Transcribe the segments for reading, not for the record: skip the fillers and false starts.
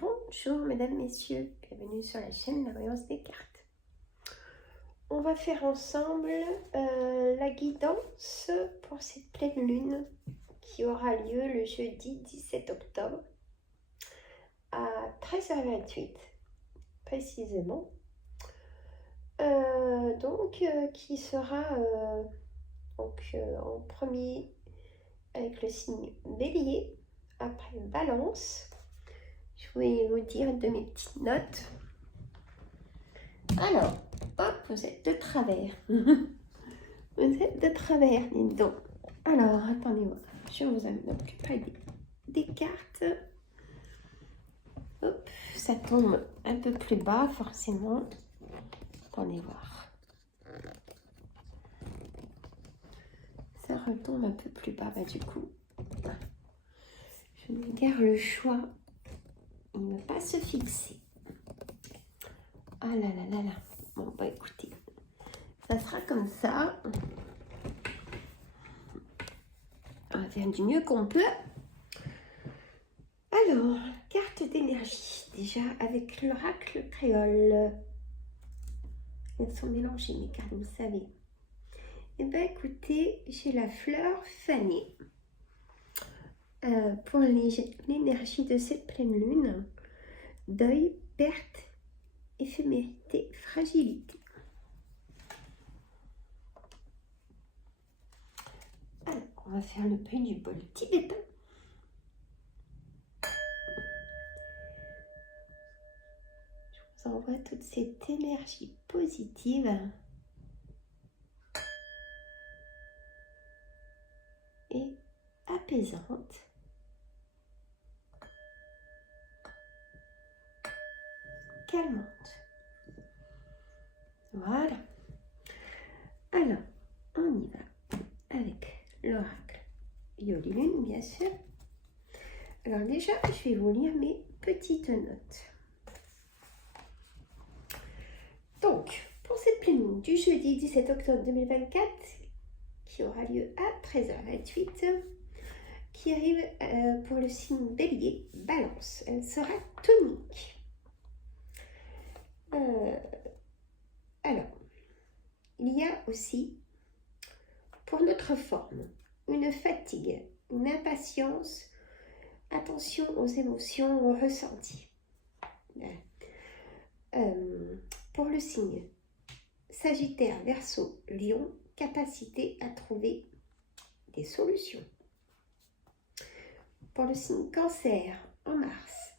Bonjour mesdames, messieurs, bienvenue sur la chaîne La Voyance des cartes. On va faire ensemble la guidance pour cette pleine lune qui aura lieu le jeudi 17 octobre à 13h28 précisément. Qui sera en premier avec le signe Bélier, après Balance. Je vais vous dire de mes petites notes. Alors, hop, vous êtes de travers. Vous êtes de travers, dites donc. Alors, attendez voir. Je vous amène plus près des cartes. Hop, ça tombe un peu plus bas, forcément. Attendez voir. Ça retombe un peu plus bas, du coup. Je vais dire le choix. Il ne veut pas se fixer. Ah là là là là. Bon, bah écoutez, ça sera comme ça. On va faire du mieux qu'on peut. Alors, carte d'énergie. Déjà, avec l'oracle créole. Elles sont mélangées, mes cartes, vous savez. Eh bien, écoutez, j'ai la fleur fanée. Pour l'énergie de cette pleine lune, deuil, perte, éphémérité, fragilité. Alors, on va faire le prix du bol tibétain. Je vous envoie toute cette énergie positive et apaisante. Calmante. Voilà. Alors, on y va avec l'oracle Yoli-Lune, bien sûr. Alors déjà, je vais vous lire mes petites notes. Donc, pour cette pleine lune du jeudi 17 octobre 2024, qui aura lieu à 13h28, qui arrive pour le signe Bélier, Balance. Elle sera tonique. Alors, il y a aussi, pour notre forme, une fatigue, une impatience, attention aux émotions, aux ressentis. Pour le signe Sagittaire, Verseau, Lion, capacité à trouver des solutions. Pour le signe Cancer, en mars,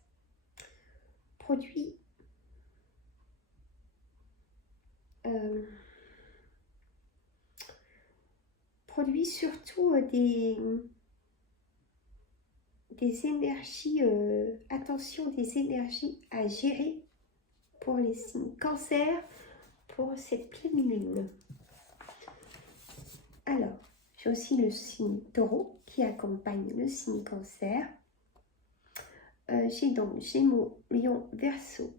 produit surtout des énergies, attention, des énergies à gérer pour les signes Cancer pour cette pleine lune. Alors, j'ai aussi le signe Taureau qui accompagne le signe Cancer. J'ai donc Gémeaux, Lion, Verseau,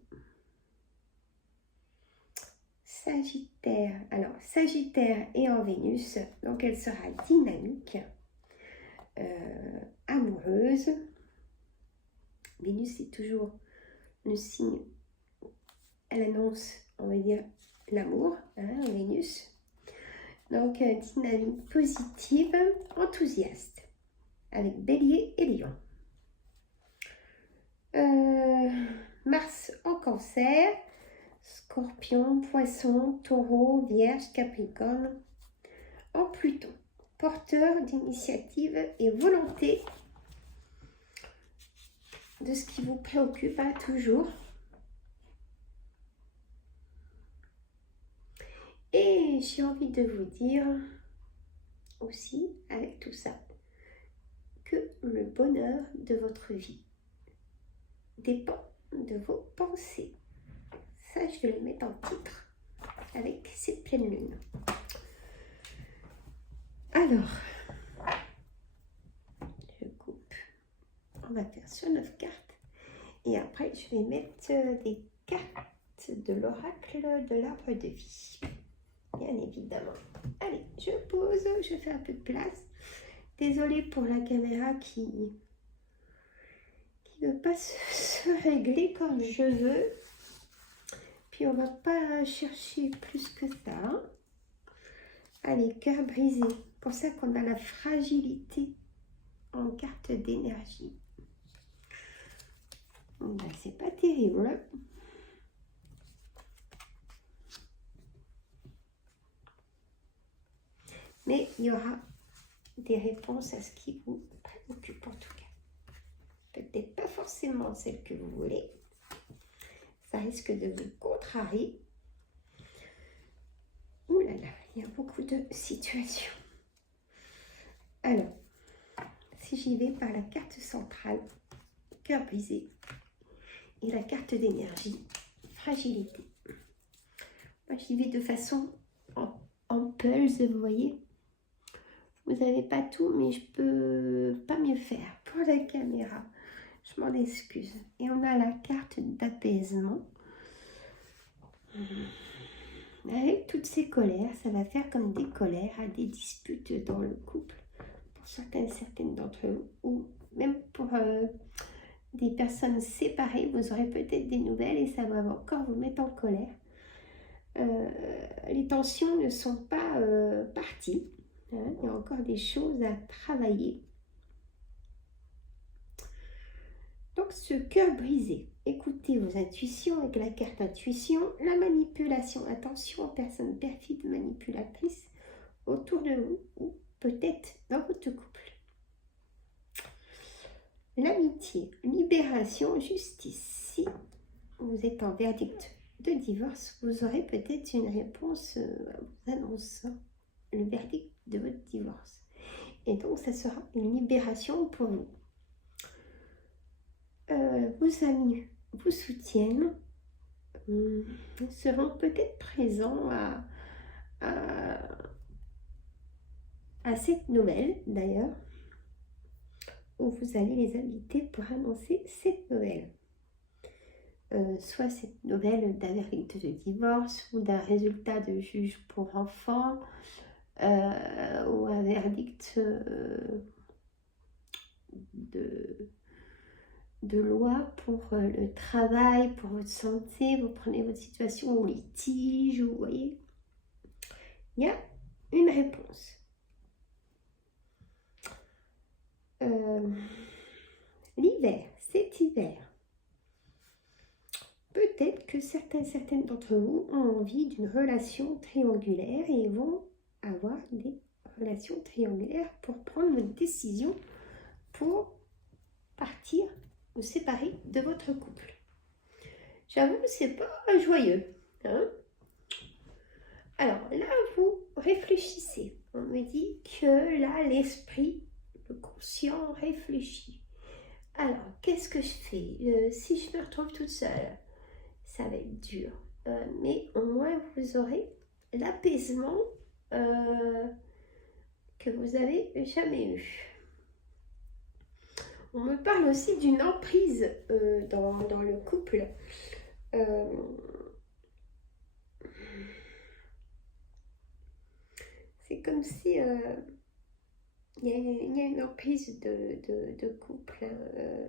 Sagittaire. Alors, Sagittaire est en Vénus, donc elle sera dynamique, amoureuse. Vénus est toujours le signe, elle annonce, on va dire, l'amour, Vénus. Donc, dynamique positive, enthousiaste, avec Bélier et Lion. Mars en Cancer, Scorpion, Poisson, Taureau, Vierge, Capricorne, en Pluton, porteur d'initiative et volonté de ce qui vous préoccupe, toujours. Et j'ai envie de vous dire aussi, avec tout ça, que le bonheur de votre vie dépend de vos pensées. Ça, je vais le mettre en titre avec cette pleine lune. Alors, je coupe. On va faire sur 9 cartes. Et après, je vais mettre des cartes de l'oracle de l'arbre de vie. Bien évidemment. Allez, je pose, je fais un peu de place. Désolée pour la caméra qui ne pas se régler comme je veux. Puis on va pas chercher plus que ça. Allez, cœur brisé. Pour ça qu'on a la fragilité en carte d'énergie. Ben, c'est pas terrible. Hein? Mais il y aura des réponses à ce qui vous préoccupe en tout cas. Peut-être pas forcément celle que vous voulez. Ça risque de vous contrarier. Ouh là là, il y a beaucoup de situations. Alors, si j'y vais par la carte centrale, cœur brisé, et la carte d'énergie, fragilité. Moi, j'y vais de façon en pulse, vous voyez. Vous n'avez pas tout, mais je peux pas mieux faire pour la caméra. Je m'en excuse. Et on a la carte d'apaisement. Avec toutes ces colères, ça va faire comme des colères à des disputes dans le couple. Pour certaines d'entre vous, ou même pour des personnes séparées, vous aurez peut-être des nouvelles et ça va encore vous mettre en colère. Les tensions ne sont pas parties. Hein, il y a encore des choses à travailler. Donc, ce cœur brisé, écoutez vos intuitions avec la carte intuition, la manipulation, attention aux personnes perfides manipulatrices autour de vous ou peut-être dans votre couple. L'amitié, libération, justice. Si vous êtes en verdict de divorce, vous aurez peut-être une réponse vous annonçant le verdict de votre divorce. Et donc, ça sera une libération pour vous. Vos amis vous soutiennent, seront peut-être présents à cette nouvelle d'ailleurs, où vous allez les inviter pour annoncer cette nouvelle. Soit cette nouvelle d'un verdict de divorce ou d'un résultat de juge pour enfants ou un verdict de loi pour le travail, pour votre santé. Vous prenez votre situation au litige, vous voyez. Il y a une réponse. L'hiver, cet hiver, peut-être que certaines d'entre vous ont envie d'une relation triangulaire et vont avoir des relations triangulaires pour prendre une décision pour partir ou séparer de votre couple. J'avoue, c'est pas joyeux. Hein? Alors là, vous réfléchissez. On me dit que là, l'esprit, le conscient réfléchit. Alors, qu'est-ce que je fais si je me retrouve toute seule? Ça va être dur. Mais au moins, vous aurez l'apaisement que vous avez jamais eu. On me parle aussi d'une emprise dans le couple. C'est comme si il y a une emprise de couple,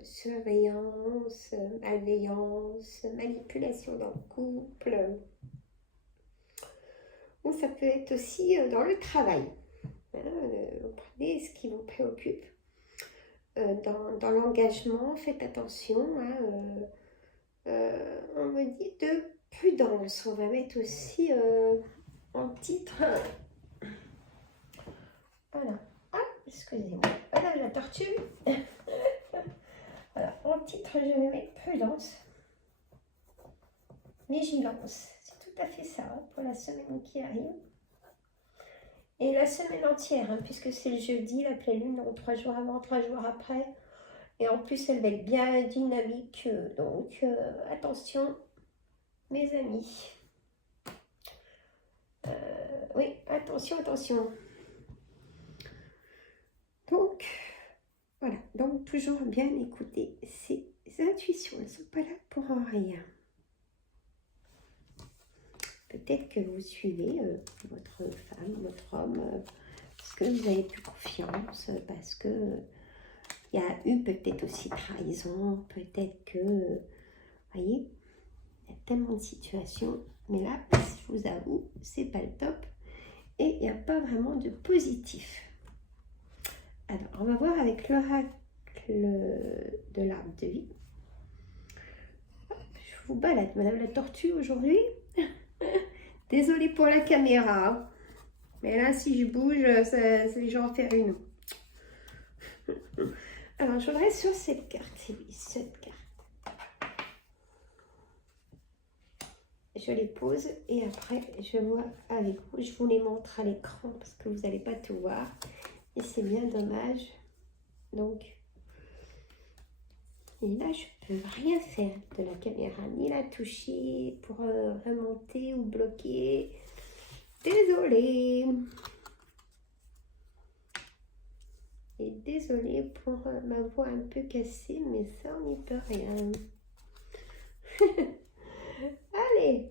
surveillance, malveillance, manipulation dans le couple. Ou ça peut être aussi dans le travail. Vous prenez ce qui vous préoccupe. Dans l'engagement, faites attention. On me dit de prudence. On va mettre aussi en titre. Voilà. Ah, excusez-moi. Voilà la tortue. Voilà. En titre, je vais mettre prudence. Vigilance. C'est tout à fait ça pour la semaine qui arrive. Et la semaine entière, hein, puisque c'est le jeudi, la pleine lune, donc 3 jours avant, 3 jours après. Et en plus, elle va être bien dynamique. Donc, attention, mes amis. Oui, attention, attention. Donc, voilà. Donc, toujours bien écouter ces intuitions. Elles ne sont pas là pour rien. Peut-être que vous suivez votre femme, votre homme, parce que vous avez plus confiance, parce que Il y a eu peut-être aussi trahison, peut-être que, vous voyez, il y a tellement de situations. Mais là, je vous avoue, c'est pas le top. Et il n'y a pas vraiment de positif. Alors, on va voir avec l'oracle de l'arbre de vie. Je vous balade, Madame la Tortue, aujourd'hui. Désolée pour la caméra. Mais là, si je bouge, c'est genre en faire une. Alors, je voudrais sur cette carte. C'est oui, cette carte. Je les pose et après, je vois avec vous. Je vous les montre à l'écran parce que vous n'allez pas tout voir. Et c'est bien dommage. Donc, et là, je peux rien faire de la caméra. Ni la toucher pour remonter ou bloquer. Désolée. Et désolée pour ma voix un peu cassée, mais ça, on n'y peut rien. Allez.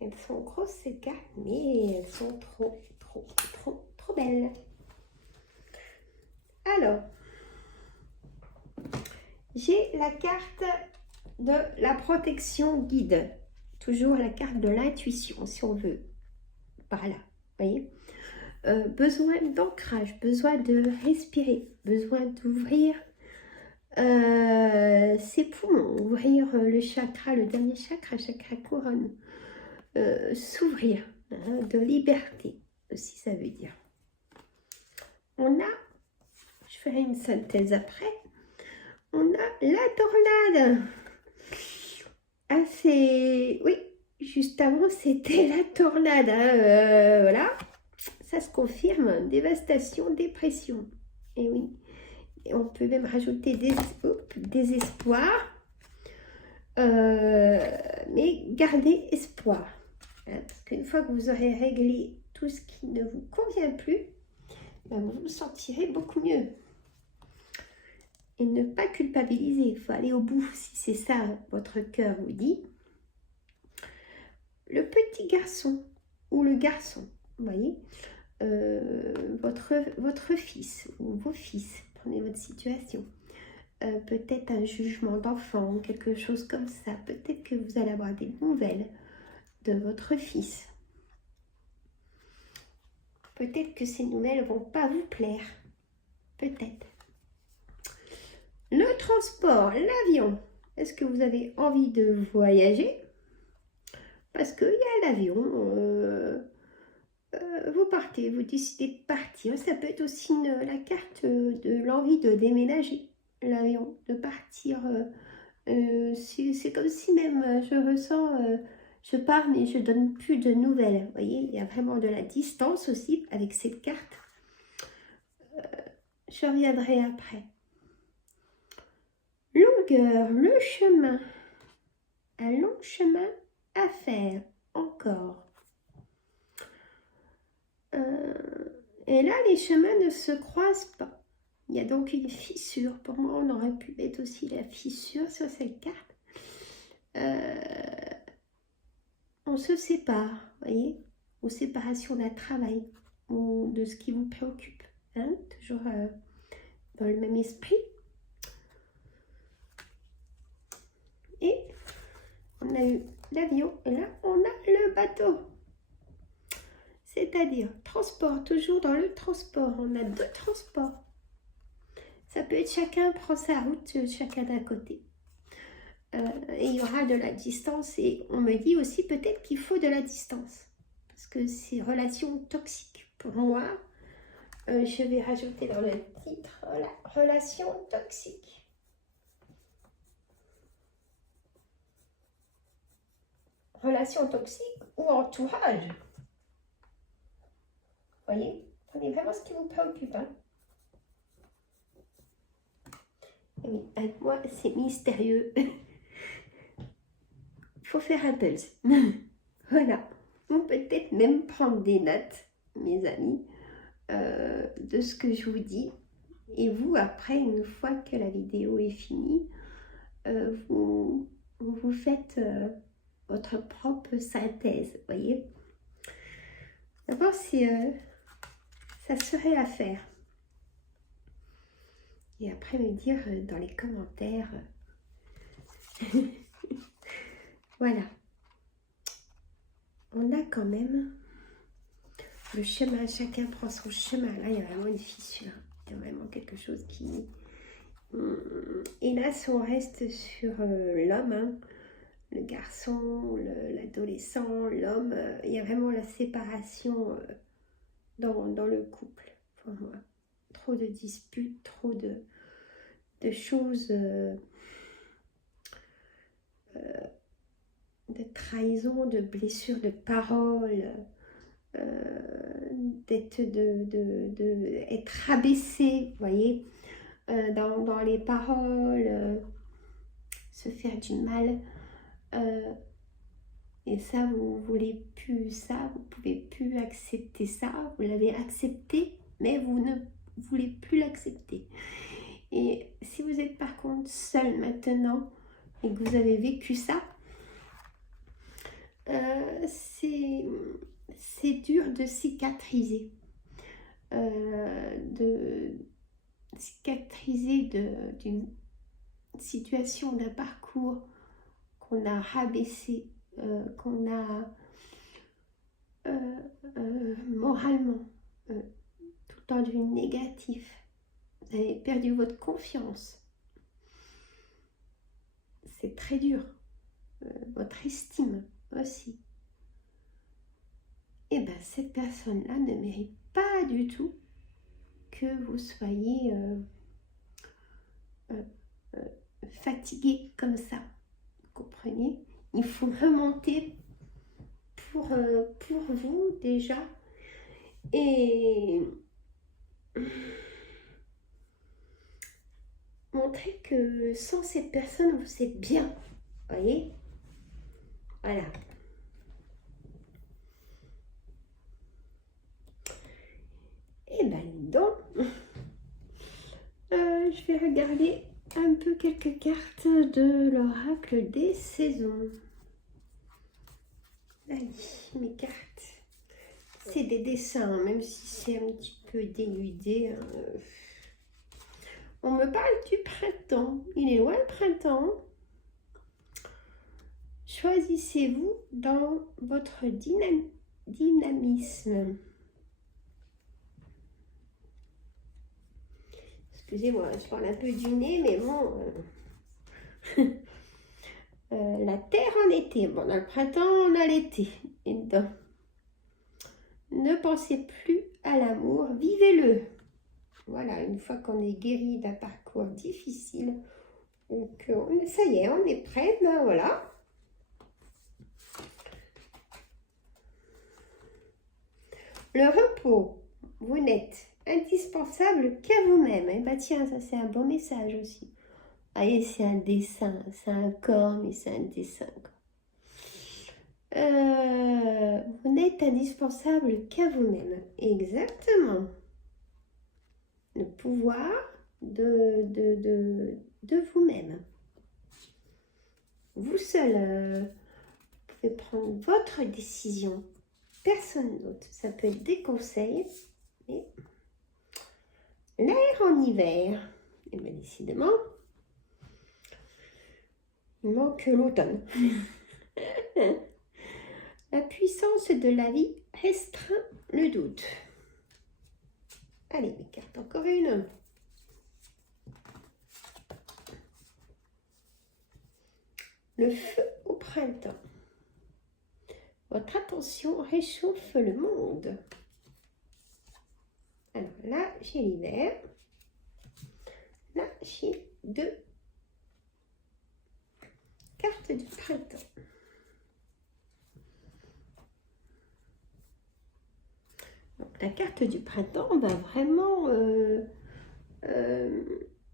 Elles sont grosses ces cartes, mais elles sont trop belles. Alors, j'ai la carte de la protection guide. Toujours la carte de l'intuition, si on veut. Par là, vous voyez. Besoin d'ancrage, besoin de respirer, besoin d'ouvrir ses poumons, ouvrir le chakra, le dernier chakra couronne. S'ouvrir, hein, de liberté aussi, ça veut dire. On a, je ferai une synthèse après, on a la tornade. Ah, c'est, oui, juste avant, c'était la tornade. Hein, voilà, ça se confirme, dévastation, dépression. Et oui, et on peut même rajouter désespoir, mais garder espoir. Parce qu'une fois que vous aurez réglé tout ce qui ne vous convient plus, ben vous vous sentirez beaucoup mieux. Et ne pas culpabiliser, il faut aller au bout si c'est ça votre cœur vous dit. Le petit garçon ou le garçon, vous voyez, votre fils ou vos fils, prenez votre situation. Peut-être un jugement d'enfant, quelque chose comme ça. Peut-être que vous allez avoir des nouvelles de votre fils. Peut-être que ces nouvelles ne vont pas vous plaire. Peut-être. Le transport, l'avion. Est-ce que vous avez envie de voyager? Parce qu'il y a l'avion. Vous partez, vous décidez de partir. Ça peut être aussi la carte de l'envie de déménager. L'avion, de partir. C'est comme si même je ressens... je pars, mais je donne plus de nouvelles. Vous voyez, il y a vraiment de la distance aussi avec cette carte. Je reviendrai après. Longueur, le chemin. Un long chemin à faire encore. Et là, les chemins ne se croisent pas. Il y a donc une fissure. Pour moi, on aurait pu mettre aussi la fissure sur cette carte. On se sépare, vous voyez, ou séparation d'un travail ou de ce qui vous préoccupe, hein, toujours dans le même esprit. Et on a eu l'avion et là on a le bateau, c'est-à-dire transport, toujours dans le transport. On a deux transports, ça peut être chacun prend sa route, chacun d'un côté. Et il y aura de la distance et on me dit aussi peut-être qu'il faut de la distance parce que c'est relation toxique pour moi. Je vais rajouter dans le titre la relation toxique. Relation toxique ou entourage. Vous voyez, prenez vraiment ce qui vous préoccupe. Hein. Et oui, avec moi c'est mystérieux. Faut faire un puzzle. Voilà. Ou peut-être même prendre des notes, mes amis, de ce que je vous dis. Et vous, après, une fois que la vidéo est finie, vous faites votre propre synthèse, voyez. D'abord, ça serait à faire. et après me dire dans les commentaires. Voilà. On a quand même le chemin, chacun prend son chemin. Là, il y a vraiment une fissure. Il y a vraiment quelque chose qui... Et là, si on reste sur l'homme, hein, le garçon, l'adolescent, l'homme, il y a vraiment la séparation dans le couple, pour moi. Trop de disputes, trop de choses, de trahison, de blessures, de paroles, d'être être abaissé, vous voyez, dans les paroles, se faire du mal. Et ça, vous ne voulez plus ça, vous ne pouvez plus accepter ça, vous l'avez accepté, mais vous ne voulez plus l'accepter. Et si vous êtes par contre seul maintenant et que vous avez vécu ça, c'est dur de cicatriser. De cicatriser d'une situation, d'un parcours qu'on a rabaissé, qu'on a moralement tout le temps du négatif. Vous avez perdu votre confiance. C'est très dur. Votre estime aussi. Et bien cette personne-là ne mérite pas du tout que vous soyez fatigué comme ça. Vous comprenez? Il faut remonter pour vous déjà. Et montrer que sans cette personne, vous êtes bien. Vous voyez? Voilà. Et ben donc, je vais regarder un peu quelques cartes de l'oracle des saisons. Allez, mes cartes. C'est des dessins, même si c'est un petit peu dénudé. Hein. On me parle du printemps. Il est loin le printemps. Choisissez-vous dans votre dynamisme. Excusez-moi, je parle un peu du nez, mais bon... la terre en été. Bon, dans le printemps, on a l'été. Et dedans. Ne pensez plus à l'amour, vivez-le. Voilà, une fois qu'on est guéri d'un parcours difficile, donc ça y est, on est prêt, ben voilà. Le repos, vous n'êtes indispensable qu'à vous-même. Et bah tiens, ça c'est un beau message aussi. Allez, c'est un dessin, c'est un corps, mais c'est un dessin. Vous n'êtes indispensable qu'à vous-même. Exactement. Le pouvoir de vous-même. Vous seul pouvez prendre votre décision. Personne d'autre. Ça peut être des conseils. Mais l'air en hiver. Et bien décidément, il manque l'automne. La puissance de la vie restreint le doute. Allez, mes cartes, encore une. Le feu au printemps. Votre attention réchauffe le monde. Alors là, j'ai l'hiver. Là, j'ai 2 cartes du printemps. Donc, la carte du printemps va vraiment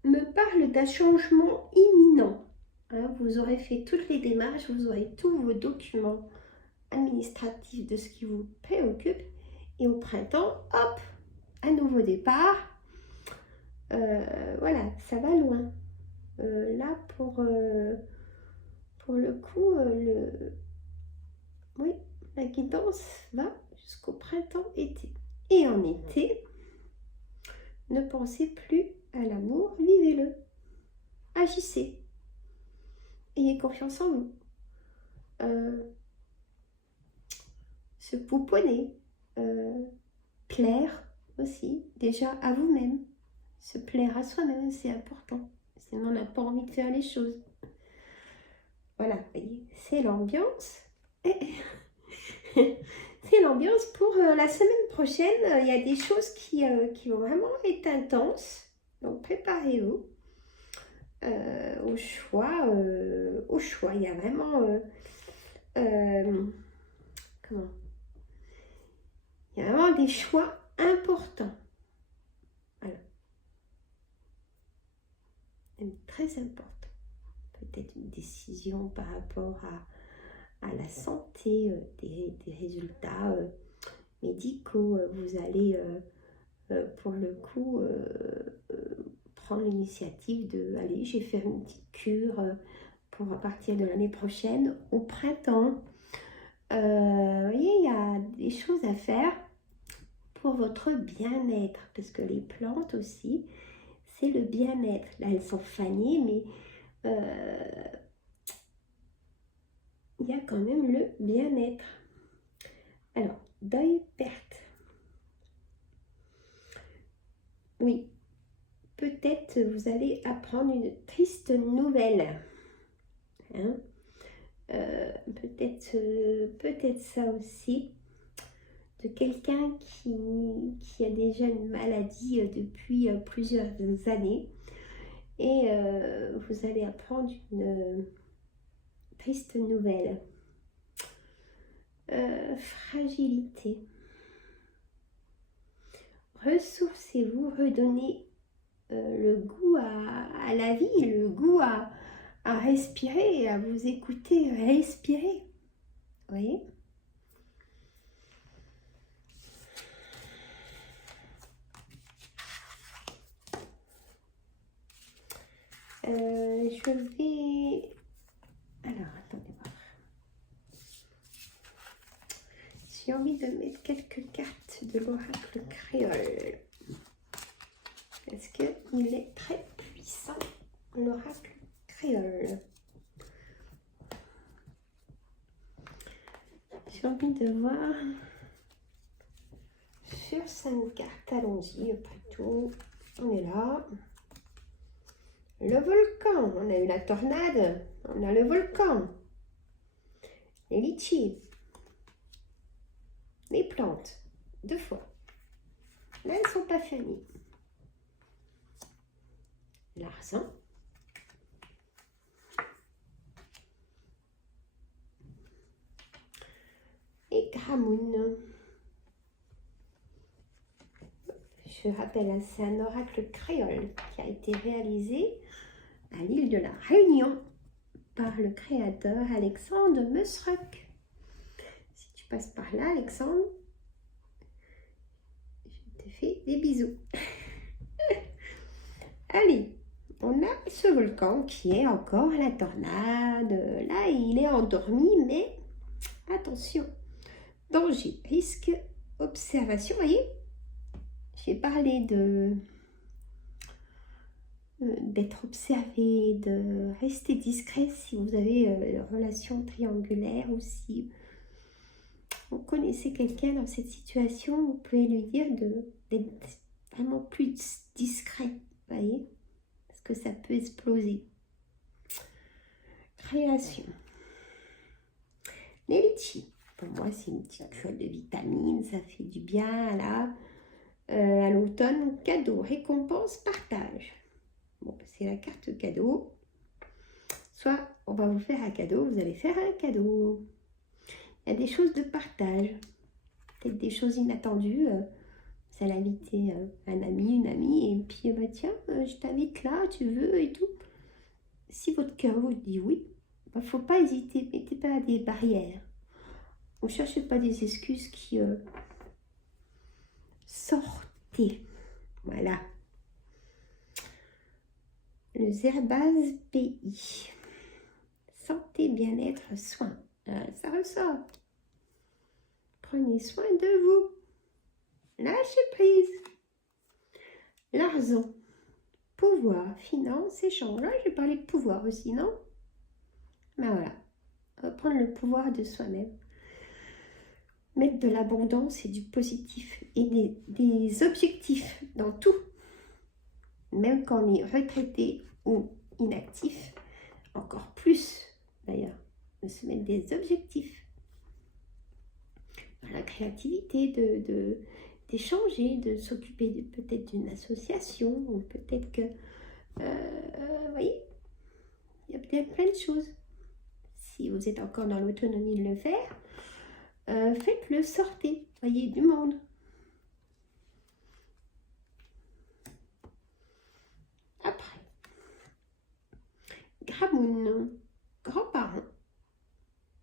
me parle d'un changement imminent. Hein, vous aurez fait toutes les démarches, vous aurez tous vos documents administratifs de ce qui vous préoccupe. Et au printemps, hop, un nouveau départ. Voilà, ça va loin. Là, pour le coup, oui, la guidance va jusqu'au printemps-été. Et en été, ne pensez plus à l'amour, vivez agissez. Ayez confiance en vous. Se pouponner. Plaire aussi, déjà à vous-même. Se plaire à soi-même, c'est important. Sinon, on n'a pas envie de faire les choses. Voilà, vous voyez, c'est l'ambiance. C'est l'ambiance pour la semaine prochaine. Il y a des choses qui vont vraiment être intenses. Donc, préparez-vous au choix. Il y a vraiment... comment? Il y a vraiment des choix importants. Voilà. Très important. Peut-être une décision par rapport à la santé, des résultats médicaux. Vous allez, pour le coup, prendre l'initiative de aller, je vais faire une petite cure pour partir de l'année prochaine au printemps. Vous voyez, il y a des choses à faire pour votre bien-être, parce que les plantes aussi, c'est le bien-être. Là, elles sont fanées, mais il y a quand même le bien-être. Alors, deuil, perte. Oui, peut-être vous allez apprendre une triste nouvelle. Hein? Peut-être ça aussi, de quelqu'un qui a déjà une maladie depuis plusieurs années. Et vous allez apprendre une triste nouvelle. Fragilité. Ressourcez-vous, redonnez le goût à la vie, le goût à respirer, à vous écouter, respirer. Vous voyez? Je vais... Alors, attendez voir. J'ai envie de mettre quelques cartes de l'oracle créole. Parce qu'il est très puissant, l'oracle créole. J'ai envie de voir sur 5 cartes. Allons-y, après tout. On est là. Le volcan. On a eu la tornade. On a le volcan. Les litchis. Les plantes. 2 fois. Là, elles ne sont pas finies. L'argent. Et Gramoun. Je rappelle, c'est un oracle créole qui a été réalisé à l'île de la Réunion par le créateur Alexandre Musruck. Si tu passes par là, Alexandre, je te fais des bisous. Allez, on a ce volcan qui est encore à la tornade. Là, il est endormi, mais attention. Danger, risque, observation. Vous voyez, j'ai parlé d'être observé, de rester discret si vous avez une relation triangulaire ou si vous connaissez quelqu'un dans cette situation, vous pouvez lui dire d'être vraiment plus discret, vous voyez, parce que ça peut exploser. Création. Les litchis. Pour moi, c'est une petite cure de vitamines, ça fait du bien là. À l'automne, cadeau, récompense, partage. Bon, c'est la carte cadeau. Soit on va vous faire un cadeau, vous allez faire un cadeau. Il y a des choses de partage. Peut-être des choses inattendues. Vous allez inviter un ami, une amie, et puis bah, tiens, je t'invite là, tu veux et tout. Si votre cœur vous dit oui, il ne faut pas hésiter, mettez pas des barrières. Ne cherchez pas des excuses qui sortez. Voilà. Le Zerbaz pays. Santé, bien-être, soins. Ça ressort. Prenez soin de vous. Lâchez prise. L'argent. pouvoir, finance, échange. Là, je vais parler de pouvoir aussi, non? Ben voilà, on va prendre le pouvoir de soi-même. Mettre de l'abondance et du positif et des objectifs dans tout. Même quand on est retraité ou inactif, encore plus d'ailleurs, de se mettre des objectifs. Dans la créativité, d'échanger, de s'occuper peut-être d'une association, ou peut-être que, vous voyez, il y a peut-être plein de choses. Si vous êtes encore dans l'autonomie de le faire, faites-le, sortez, voyez du monde. Après, Gramoun, grands-parents,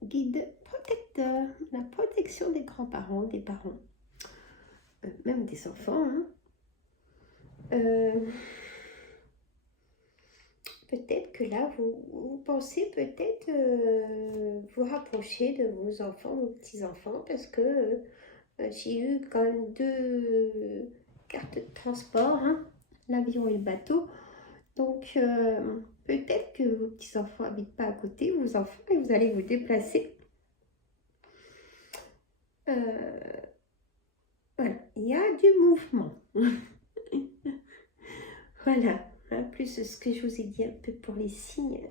guide protecteur, la protection des grands-parents, des parents, même des enfants. Hein. Peut-être que là, vous pensez peut-être vous rapprocher de vos enfants, vos petits-enfants, parce que j'ai eu quand même 2 cartes de transport, hein, l'avion et le bateau. Donc, peut-être que vos petits-enfants n'habitent pas à côté, vos enfants, et vous allez vous déplacer. Voilà, il y a du mouvement. Voilà, plus ce que je vous ai dit un peu pour les signes.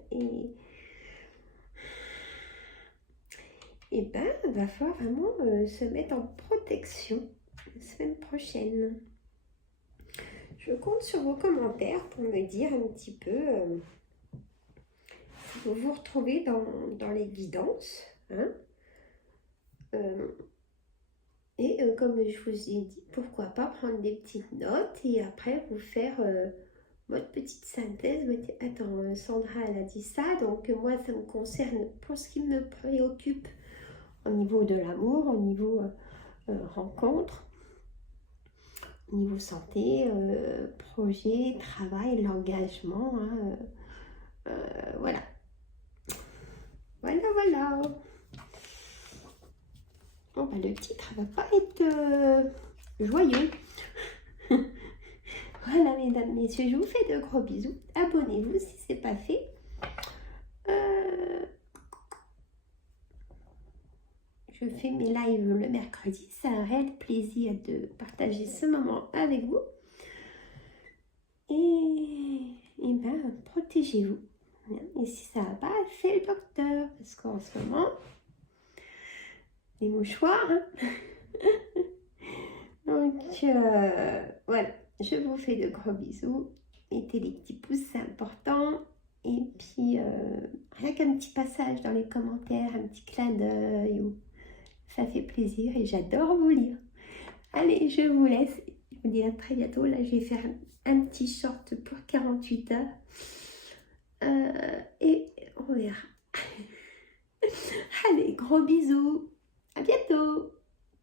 Et ben, il va falloir vraiment se mettre en protection la semaine prochaine. Je compte sur vos commentaires pour me dire un petit peu si vous vous retrouvez dans les guidances. Hein. Comme je vous ai dit, pourquoi pas prendre des petites notes et après vous faire votre petite synthèse. Vous dites, attends, Sandra, elle a dit ça, donc moi, ça me concerne pour ce qui me préoccupe au niveau de l'amour, au niveau rencontre, au niveau santé, projet, travail, l'engagement. Hein, voilà. Voilà. Bon, bah, le titre va pas être joyeux. Voilà, mesdames, messieurs, je vous fais de gros bisous. Abonnez-vous si ce n'est pas fait. Je fais mes lives le mercredi. C'est un réel plaisir de partager ce moment avec vous. Et ben, protégez-vous. Et si ça va pas, faites le docteur. Parce qu'en ce moment, les mouchoirs. Hein. Donc, voilà. Je vous fais de gros bisous. Mettez les petits pouces, c'est important. Et puis, rien qu'un petit passage dans les commentaires, un petit clin d'œil. Ça fait plaisir et j'adore vous lire. Allez, je vous laisse. Je vous dis à très bientôt. Là, je vais faire un petit short pour 48 heures. Et on verra. Allez, gros bisous. À bientôt.